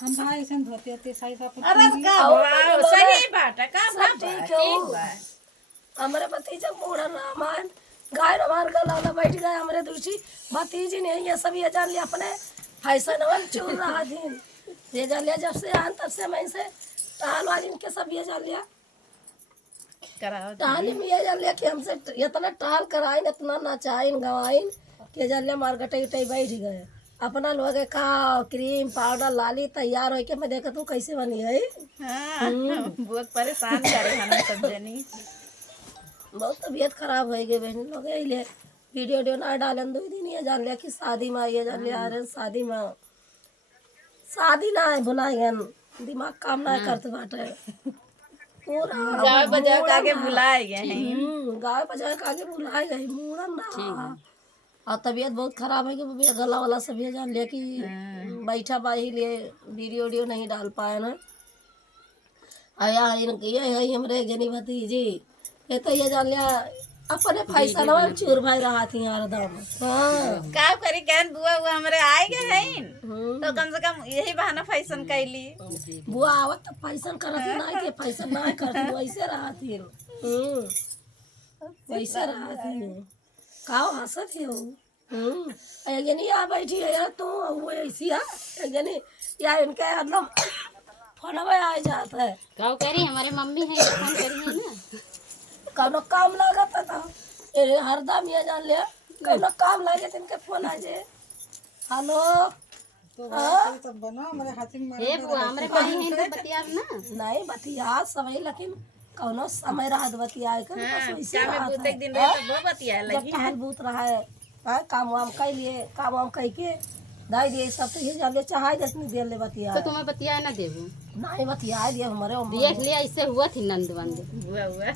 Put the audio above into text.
हम भाई सन धोते थे सही सा अरे का वाह सही बात है का बात ठीक बा हमारे भतीजा मूड़ा रामायण गाय रमार का लाला बैठ गए हमारे दूसरी भतीजी ने ये सब ये जान लिया अपने फैशन वन चूर रहा दिन ये जान लिया जब से आन तब से मैं से टहल वाली के सब ये जान लिया कराओ टहल में ये जान लिया कि हमसे इतना टहल कराइन इतना नचाइन गवाइन कि जान लिया मार गटे गटे बैठ गए अपना लोग का क्रीम पाउडर लाली तैयार हो के मैं देखा तू कैसे बनी है हां बहुत परेशान करे हमें सब जनी बहुत तबीयत खराब हो गई बहन लोग ले वीडियो वीडियो ना डालन दो दिन ये जान लिया कि शादी में ये जान लिया अरे शादी ना है बुलाएंगे दिमाग काम ना करते बाटे पूरा गाय बजा के आगे बुलाए गए हैं गाय बजा के आगे बुलाए गए मूड़न ना और तबीयत बहुत खराब है कि गला वाला सब ये जान लिया कि बैठा बाही लिए वीडियो वीडियो नहीं डाल पाए ना आया ये है हमरे जनी भतीजी ये तो ये जान लिया अपने पैसा ना चूर भाई रहा थी यार दम हां का करी कहन बुआ हुआ हमरे आए गए हैं तो कम से कम यही बहाना फैशन कैली बुआ आवत तो फैशन करत ना के फैशन ना करती वैसे रहा थी वैसे रहा थी काओ हंसत है वो यानी आ बैठी है यार तो वो ऐसी है यानी या इनके एकदम फोन में आ जाता है गाँव कह रही हमारे मम्मी है फोन करी है ना कौनो काम लागत था हरदम ये जान लिया कौनो काम लागे तिनके फोन आ जाए हेलो ए बुआ हमरे भाई है तो बतिया ना नहीं बतिया समय लेकिन कौनो समय रहा बतिया हां क्या में बुते दिन रहे तो वो बतिया लगी टहल बूत रहा है काम वाम कर लिए काम वाम कह के दाई दिए सब तो ये जान ले चाहे जितनी देर ले बतिया तो तुम्हें बतिया ना देबू नहीं बतिया दिए हमारे देख लिया इससे हुआ थी नंदवंद हुआ